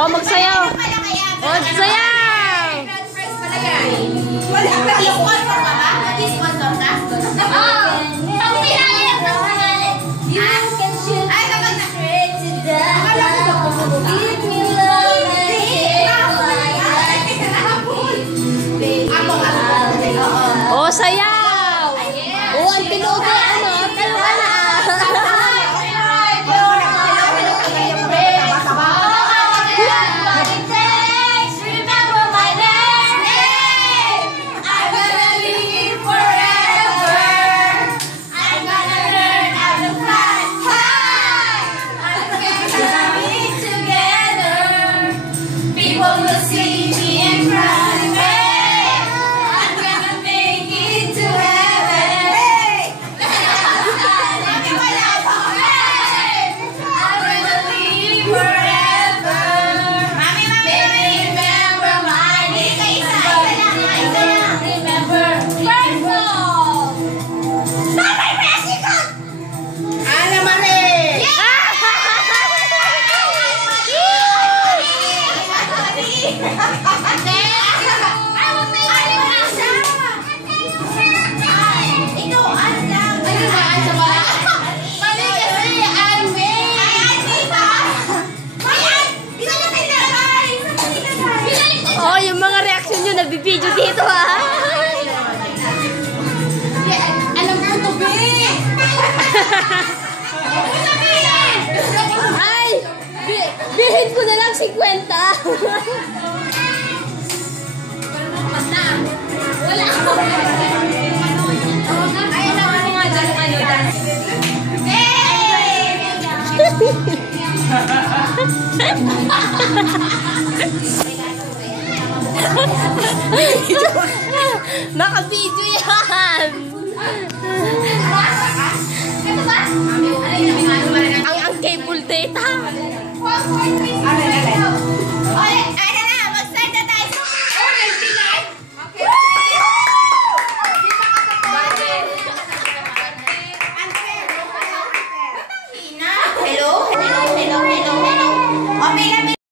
Oh, magsayaw. Oh, sayaw. Wala ka sponsor ka ba? Mag-sponsor ka? Oo. Pag pinali. Ay, kapag na. Akala ko ba give me love and Oh, sayaw. Oh, ang tinugo. Ano? Taluan na. Oh, yung mga reaction nyo nabibidyo dito ha. Alam ko ito, be! Ay! Bilhin ko na lang 50. Wala ako. Ay, alam mo nga dyan ano dyan. Naka-video yan! Ito ba? Ano yun?